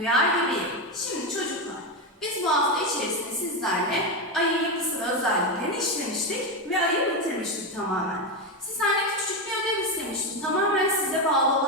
duyar gibiyim. Şimdi çocuklar, biz bu hafta içerisinde sizlerle ayın yapısı ve özelliklerini işlemiştik ve ayı bitirmiştik tamamen. Sizlerle hani küçük bir ödev istemiştim. Tamamen size bağlı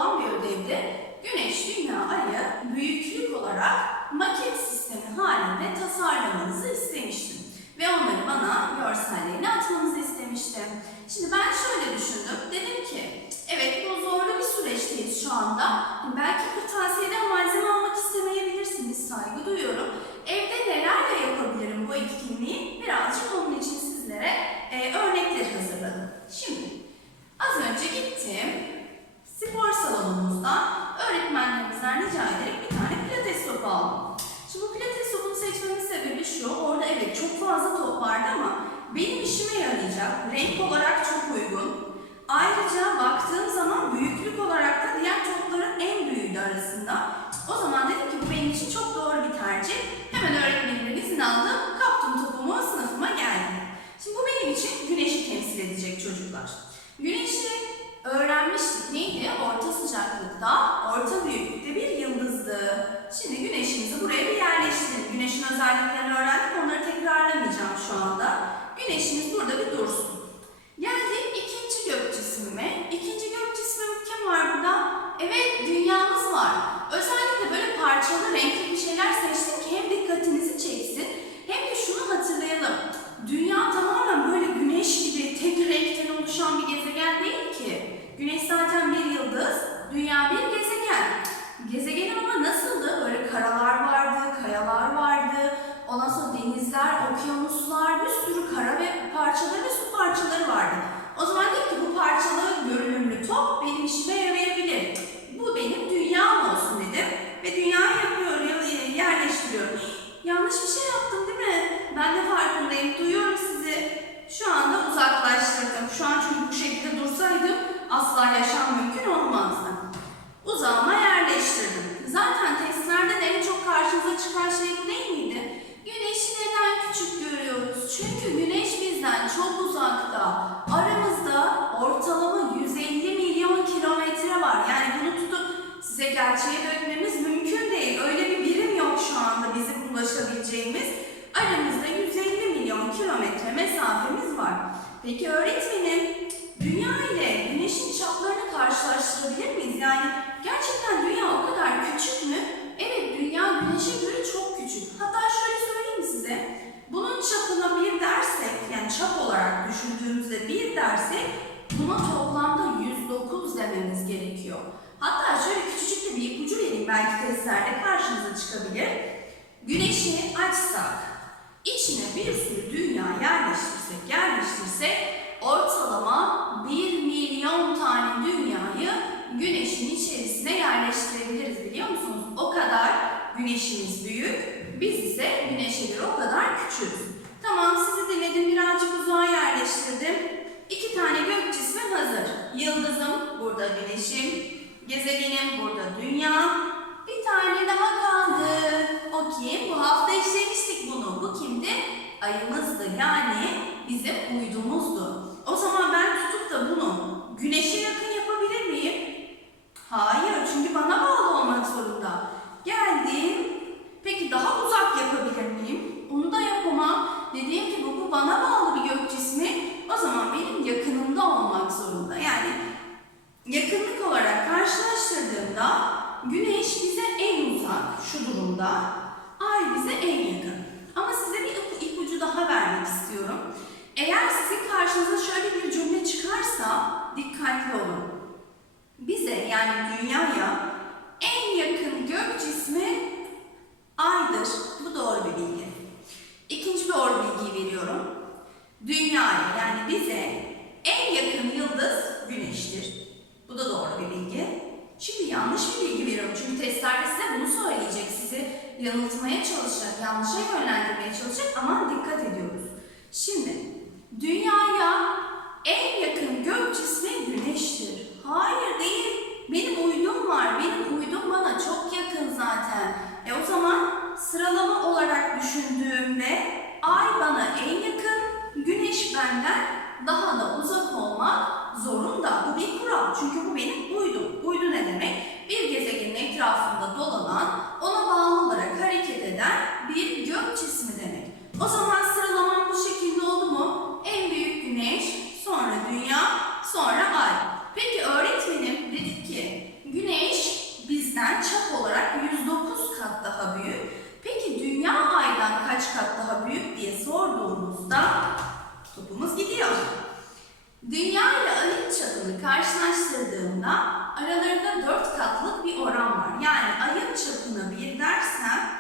öğretmenlerimizden rica ederek bir tane pilates topu aldım. Şimdi bu pilates topunu seçmemin sebebi şu. Orada evet çok fazla top vardı ama benim işime yarayacak. Renk olarak çok uygun. Ayrıca baktığım zaman büyüklük olarak da diğer topların en büyüğü de arasında. O zaman dedim ki bu benim için çok doğru bir tercih. Hemen öğretmenimden izin aldım. Kaptım topumu sınıfıma geldim. Şimdi bu benim için güneşi temsil edecek çocuklar. Güneşi öğrenmiştik. Neydi? Orta sıcaklıkta, orta büyüklükte. Şimdi güneşimizi buraya bir yerleştirelim. Güneşin özelliklerini öğrendik. Onları tekrarlamayacağım şu anda. Güneşimiz burada bir dursun. Geldik ikinci gök cismime. İkinci gök cismim kim var burada? Evet, dünyamız var. Özellikle böyle parçalı, renkli bir şeyler seçtim ki hem dikkatinizi çeksin hem de şunu hatırlayalım. Dünya tamamen böyle güneş gibi tek renkten oluşan bir gezegen değil ki. Güneş zaten bir yıldız, dünya bir gezegen. Gezegenin ama nasıldı? Böyle karalar vardı, kayalar vardı. Ondan sonra denizler, okyanuslar, bir sürü kara ve parçaları ve su parçaları vardı. O zaman dedik ki bu parçalı görünümlü top benim işime yarayabilir. Bu benim dünyam olsun dedim. Ve dünyayı yapıyorum, ya- yerleştiriyorum. Yanlış bir şey yaptım değil mi? Ben de farkındayım. Duyuyorum sizi. Şu anda uzaklaştırdım. Şu an çünkü bu şekilde dursaydım asla yaşam ulaşabileceğimiz. Aramızda 150 milyon kilometre mesafemiz var. Peki öğretmenim, dünya ile güneşin çaplarını karşılaştırabilir miyiz? Yani gerçekten dünya o kadar küçük mü? Evet, dünya güneşe göre çok küçük. Hatta şöyle söyleyeyim size. Bunun çapına bir dersek, yani çap olarak düşündüğümüzde bir dersek, buna toplamda 109 dememiz gerekiyor. Hatta şöyle küçücük de bir ipucu vereyim, belki testlerde karşınıza çıkabilir. Güneşi açsak, içine bir sürü dünya yerleştirsek, yerleştirsek, ortalama 1 milyon tane dünyayı güneşin içerisine yerleştirebiliriz biliyor musunuz? O kadar güneşimiz büyük, biz ise güneşe göre Ayımızdı yani bizim uydumuzdu. O zaman ben tutup da bunu güneşe yakın yapabilir miyim? Hayır, çünkü bana bağlı olmak zorunda. Geldim. Peki daha uzak yapabilir miyim? Onu da yapamam. Dediğim gibi bu bana bağlı bir gök cismi. O zaman benim yakınımda olmak zorunda. Yani yakınlık olarak karşılaştırdığımda Güneş bize en uzak şu durumda, Ay bize en yakın. Ama size bir ipu- ipucu daha vermek istiyorum. Eğer sizin karşınıza şöyle bir cümle çıkarsa dikkatli olun. Bize yani dünyaya en yakın gök cismi Ay'dır. Bu doğru bir bilgi. İkinci doğru bilgiyi veriyorum. Dünyaya yani bize en yakın yıldız Güneş'tir. Bu da doğru bir bilgi. Şimdi yanlış bir bilgi veriyorum çünkü testlerde size bunu söyleyecek. Sizi yanıltmaya çalışacak, yanlışa yönlendirmeye çalışacak ama dikkat ediyoruz. Şimdi dünyaya en yakın gök cismi Güneş'tir. Hayır değil. Benim uydum var. Benim uydum bana çok yakın zaten. E o zaman sıralama olarak düşündüğümde Ay bana en yakın, Güneş benden daha da uzak olmak zorunda. Bu bir kural. Çünkü bu benim uydum. Uydu ne demek? Bir gezegenin etrafında dolanan, ona bağlı olarak hareket eden bir gök cismi demek. O zaman sıralamam bu şekilde oldu mu? En büyük güneş, sonra dünya, yakınlaştırdığımda aralarında dört katlık bir oran var. Yani ayın çapına bir dersem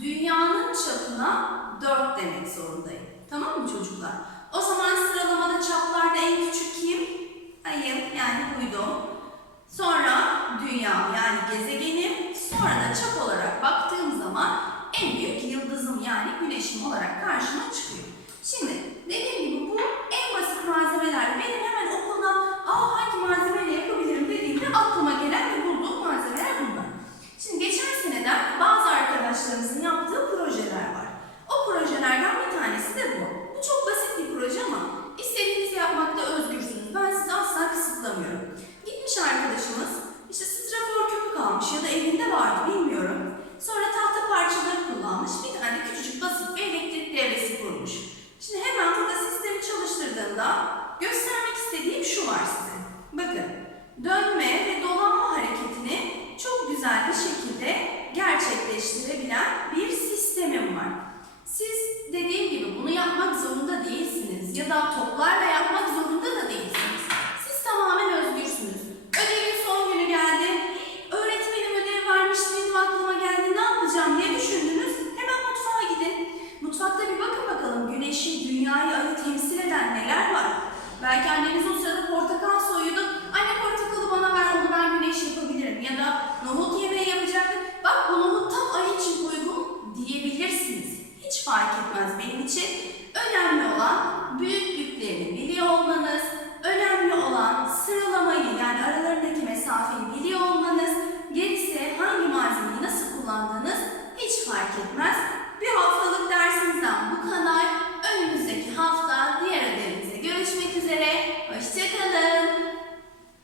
dünyanın çapına dört demek zorundayım. Tamam mı çocuklar? O zaman sıralamada çaplarda en küçük kim? Ayım yani uydum. Sonra dünya yani gezegenim. Sonra da çap var size. Bakın dönme ve dolanma hareketini çok güzel bir şekilde gerçekleştirebilen bir sistemim var. Siz dediğim gibi bunu yapmak zorunda değilsiniz ya da toplarla yapmak zorunda